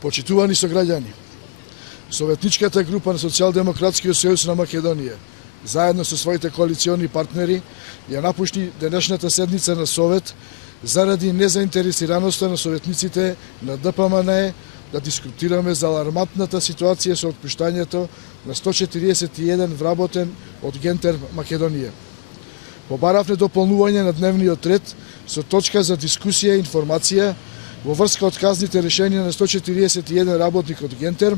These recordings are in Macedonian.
Почитувани сограѓани, Советничката група на Социјалдемократскиот сојуз на Македонија, заедно со своите коалициони партнери, ја напушти денешната седница на Совет заради незаинтересираноста на советниците на ДПМНЕ да дискутираме за алармантната ситуација со отпуштањето на 141 вработен од Гентер Македонија. Побаравме дополнување на дневниот ред со точка за дискусија и информација во врска од казните решенија на 141 работник од Гентер,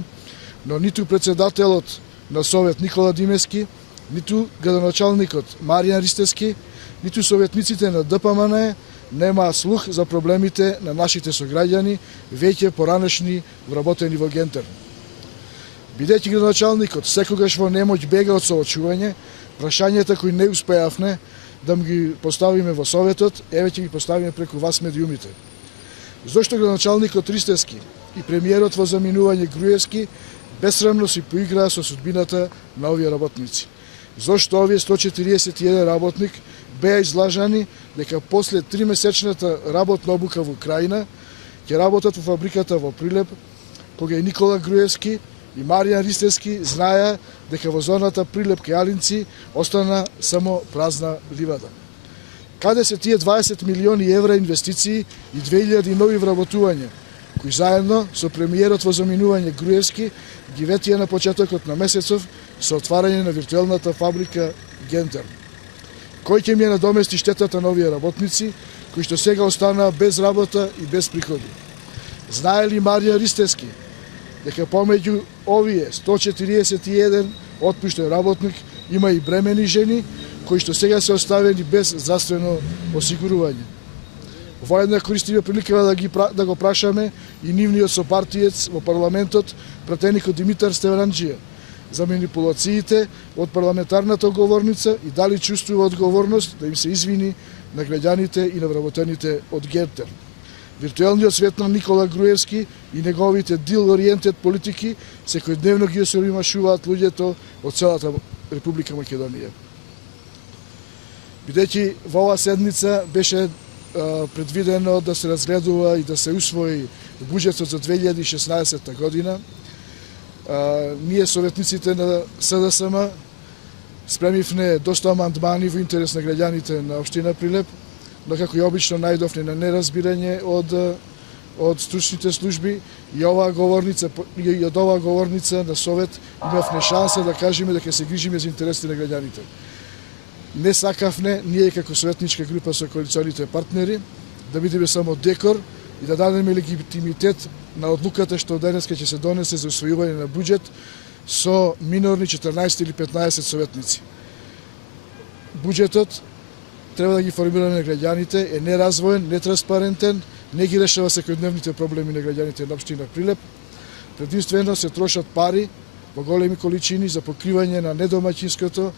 но ниту председателот на Совет Никола Димески, ниту градоначалникот Маријан Ристевски, ниту советниците на ДПМНЕ немаа слух за проблемите на нашите сограѓани, веќе поранешни вработени во Гентер. Бидејќи градоначалникот секогаш во немоќ бега од соочување, прашањата кои не успеавме да ги поставиме во Советот, еве ќе ги поставиме преку вас медиумите. Зошто градоначалникот Ристевски и премиерот во заминување Груевски бесрамно си поиграа со судбината на овие работници? Зошто овие 141 работник беа излажани дека после 3-месечната работна обука во Украина ќе работат во фабриката во Прилеп, кога и Никола Груевски и Маријан Ристевски знаеа дека во зоната Прилеп кај Алинци остана само празна ливада. Каде се тие 20 милиони евра инвестиции и 2000 нови вработувања, кои заедно со премиерот во заминување Груевски ги ветија на почетокот на месецов со отварање на виртуелната фабрика Гентер? Кој ќе ми ја надомести штетата на овие работници, кои што сега останаа без работа и без приходи? Знае ли Маријан Ристевски дека помеѓу овие 141 отпуштен работник има и бремени жени, кои што сега се оставени без здравствено осигурување? Воедно користиме приликава да го прашаме и нивниот сопартиец во парламентот, пратеникот Димитар Стевананџија, за манипулациите од парламентарната говорница и дали чувствува одговорност да им се извини на граѓаните и на вработените од Гентер. Виртуелниот свет на Никола Груевски и неговите дил-ориентед политики секојдневно ги осиромашуваат луѓето од целата Република Македонија. Бидејќи во оваа седница беше предвидено да се разгледува и да се усвои буџетот за 2016 година, ние советниците на СДСМ спремивме доста амандмани во интерес на граѓаните на општина Прилеп, но како и обично најдовне на неразбирање од стручните служби и од оваа говорница на Совет имавме шанса да кажеме дека се грижиме за интересите на граѓаните. Не сакавме, ние како советничка група со коалиционите партнери, да бидеме само декор и да дадеме легитимитет на одлуката што денеска ќе се донесе за усвојување на буџет со минорни 14 или 15 советници. Буџетот треба да ги формираме на граѓаните, е неразвоен, нетранспарентен, не ги решава секојдневните проблеми на граѓаните на општина Прилеп. Предимствено се трошат пари во големи количини за покривање на недомаќинското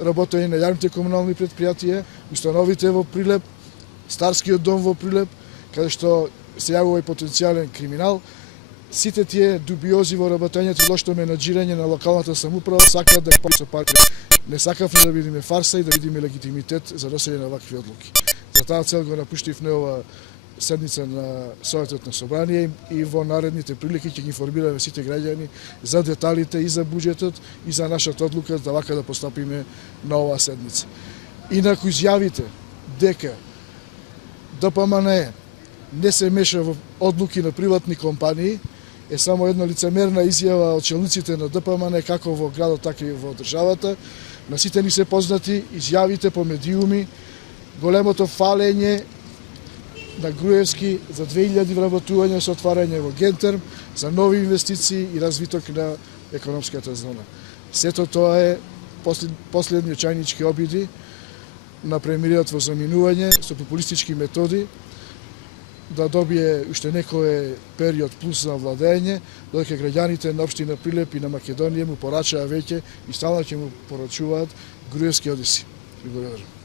работење на јавните комунални предпријатија, установите во Прилеп, Старскиот дом во Прилеп, каде што се јавува и потенцијален криминал. Сите тие дубиози во работењето и лошо менаџирање на локалната самоуправа сакаат да со пари. Не сакавме да видиме фарса и да видиме легитимитет за носење на вакви одлуки. За таа цел го напуштивме ова седница на Советот на собрание и во наредните прилики ќе ги информираме сите граѓани за деталите и за буџетот и за нашата одлука да вака да постапиме на оваа седница. Инаку изјавите дека ДПМНЕ не се меша во одлуки на приватни компании е само една лицемерна изјава од челниците на ДПМНЕ како во градот, така и во државата. На сите ни се познати изјавите по медиуми, големото фалење на Груевски за 2000 вработувања со отварање во Гентер, за нови инвестиции и развиток на економската зона. Сето тоа е последни чајнички обиди на премиерот во заминување со популистички методи да добие уште некој период плюс за владење, додека граѓаните на општина Прилеп и на Македонија му порачаа веќе и стално ќе му порачуваат Груевски одиси. Благодарам.